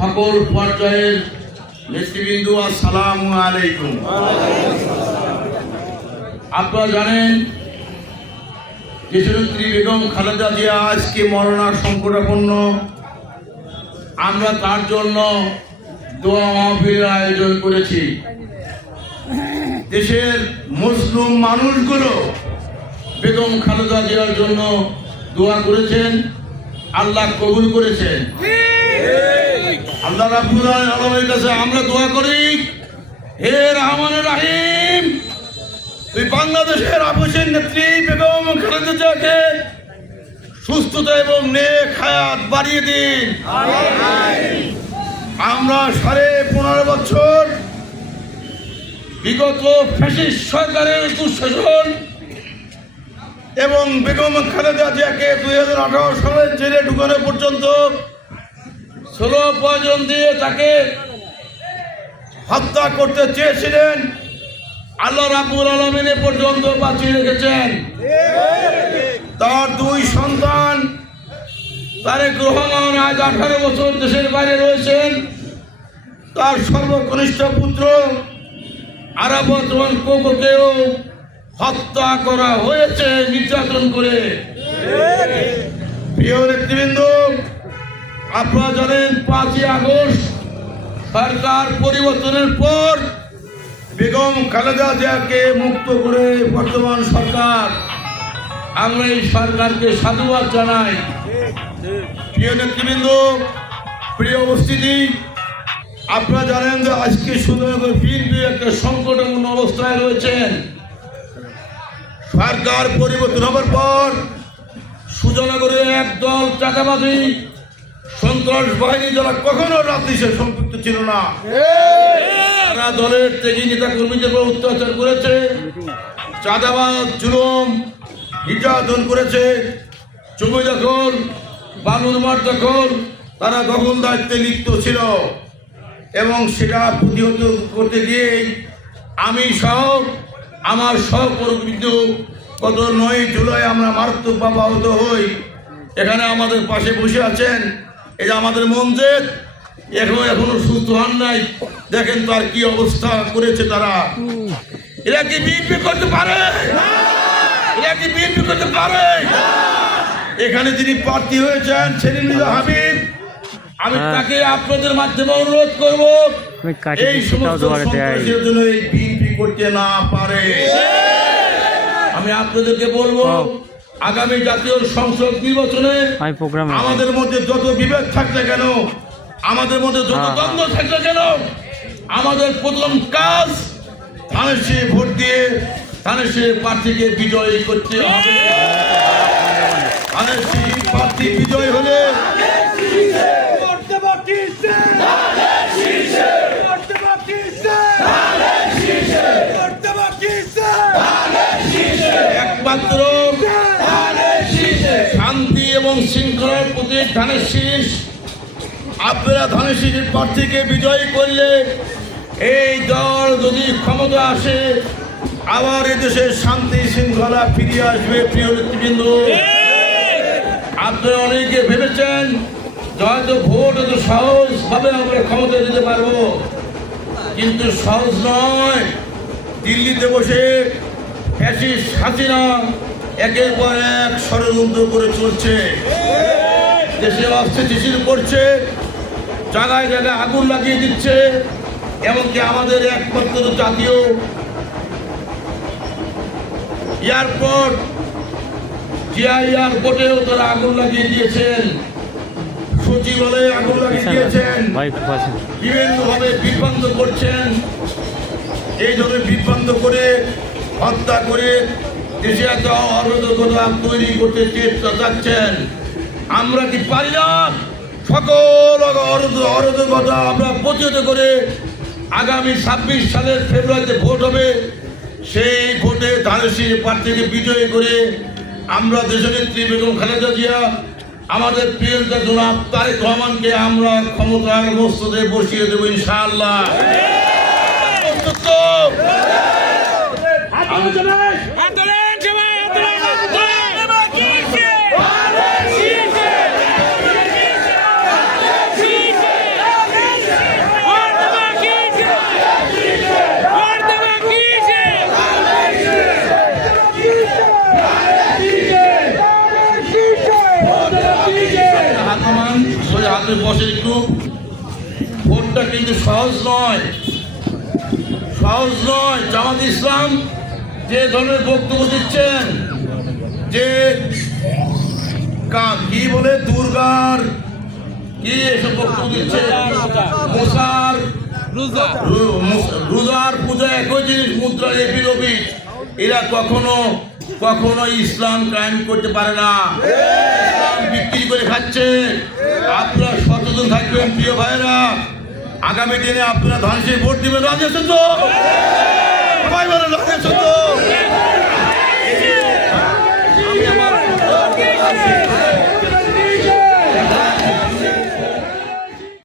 সকল পর্যায়ের নেতৃবৃন্দ, আসসালাম আলাইকুম। আপনারা জানেন দেশনেত্রী বেগম খালেদা জিয়া আজকে মরণা সংকটাপন্ন। আমরা তার জন্য দোয়া মাহফিল আয়োজন করেছি। দেশের মুসলিম মানুষগুলো বেগম খালেদা জিয়ার জন্য দোয়া করেছেন, আল্লাহ কবুল করেছেন। আল্লাহ রাব্বুল আলামিনের কাছে আমরা দোয়া করি হে রহমানুর রাহিম তুই বাংলাদেশের আপসের নেত্রী বেগম খালেদা জিয়াকে সুস্থতা এবং নেক হায়াত বাড়িয়ে দিন। আমরা সাড়ে পনেরো বছর বিগত ফ্যাসিস্ট সরকারের দুঃশাসন এবং বেগম খালেদা জিয়াকে দুই হাজার আঠারো সালের জেলে ঢুকানো পর্যন্ত ষোলো পয়জন দিয়ে তাকে হত্যা করতে চেয়েছিলেন। আল্লাহ রাবুল আলমিনে পর্যন্ত বাঁচিয়ে রেখেছেন। তার দুই সন্তান, তারেক রহমান আজ আঠারো বছর দেশের বাইরে রয়েছেন। তার সর্বকনিষ্ঠ পুত্র আরাবত কোকোকেও হত্যা করা হয়েছে নির্যাতন করে। প্রিয় নেতৃবৃন্দ আপনারা জানেন পাঁচই আগস্ট সরকার পরিবর্তনের পর বেগম খালেদা জিয়াকে মুক্ত করে বর্তমান সরকার। আমরা এই সরকারকে সাধুবাদ জানাই। প্রিয় নেতৃবৃন্দ, প্রিয় উপস্থিতি, আপনারা জানেন যে আজকে সুন্দরনগর বিএনপি একটা সংকটপূর্ণ অবস্থায় রয়েছেন। সরকার পরিবর্তন হবার পর সুজনগরে একদল চাঁদাবাদী সন্ত্রাস বাহিনী যারা কখনো রাজনীতির সম্পৃক্ত ছিল না, তারা দলের তেজি নেতা কর্মীদের উপর অত্যাচার করেছে চাঁদাবাদ জুলুম, নির্যাতন করেছে জমি দখল বালুর মাঠ দখল, তারা দখল দায়িত্বে লিপ্ত ছিল। এবং সেটা প্রতিহত করতে গিয়েই আমি সহ আমার সহকর্মীবৃন্দ গত নয় জুলাই আমরা মারাত্মকভাবে আহত হই। এখানে আমাদের পাশে বসে আছেন এই যে আমাদের মঞ্চের এখনও এখনও সুস্থ হন নাই। দেখেন তার কি অবস্থা করেছে তারা। এরা কি বিএনপি করতে পারে? এরা কি বিএনপি করতে পারে? এখানে যিনি প্রার্থী হয়েছেন রিজা হাবিব। আমি তাকে আপনাদের মাধ্যমে অনুরোধ করব এই সমস্ত জন্য এই বিএনপি করতে না পারে। আমি আপনাদেরকে বলব। আগামী জাতীয় সংসদ নির্বাচনে আমাদের মধ্যে যত বিভেদ থাকলে কেন? আমাদের মধ্যে যত হ্যাঁ, দ্বন্দ্ব থাকলে কেন? আমাদের প্রথম কাজ ধানের সে ভোট দিয়ে ধানের সে প্রার্থীকে বিজয়ী করতে হবে। ধানের সে প্রার্থী বিজয় হলে একমাত্র এবং শৃঙ্খলার প্রতি ধানের আপনারা ধানের প্রার্থীকে বিজয়ী করলে এই দল যদি ক্ষমতা আসে, আবার এদেশে শান্তি শৃঙ্খলা ফিরিয়ে আসবে, প্রিয় নেতৃবৃন্দ। আপনারা অনেকে ভেবেছেন, হয়তো ভোট এত সহজভাবে আমরা ক্ষমতা দিতে পারব, কিন্তু সহজ নয়। দিল্লিতে বসে ফ্যাসিস্ট হাসিনা একের পর এক ষড়যন্ত্র করে চলছে। দেশে অস্থিতিশীল করছে জায়গায় জায়গায় আগুন লাগিয়ে দিচ্ছে এমনকি আমাদের একমাত্র জাতীয় এয়ারপোর্ট জিয়া এয়ারপোর্টেও তারা আগুন লাগিয়ে দিয়েছেন। সচিবালয়ে আগুন লাগিয়ে দিয়েছেন। বিভিন্নভাবে বিভ্রান্ত করছেন। এই ধরনের বিভ্রান্ত করে হত্যা করে দেশে এত অরাজকতা তৈরি করতে চেষ্টা চাচ্ছেন আমরা কি পারি না সকল অরাজ- অরাজকতা আমরা প্রতিহত করে আগামী ছাব্বিশ সালের ফেব্রুয়ারিতে ভোট হবে সেই ভোটে ধানসী প্রার্থীকে বিজয়ী করে আমরা দেশনেত্রী বেগম খালেদা জিয়া আমাদের প্রিয় নেতা জনাব তারেক রহমানকে আমরা ক্ষমতার মস্তদে বসিয়ে দেবো ইনশাআল্লাহ ভোটটা কিন্তু সহজ নয়। সহজ নয়। জামাত ইসলাম যে ধরনের বক্তব্য দিচ্ছেন যে কা- বলে দুর্গার কি এসব বক্তব্য দিচ্ছে? মশার রোজা। রু- মুস- রোজার পূজা একই জিনিস মুদ্রা এপিল অফিস এরা কখনো কখনো ইসলাম কায়েম করতে পারে না। ইসলাম বিক্রি করে খাচ্ছে। আপনারা সচেতন থাকবেন প্রিয় ভাইরা আগামী দিনে আপনারা ধানসে ভোট দিবেন রাজি আছেন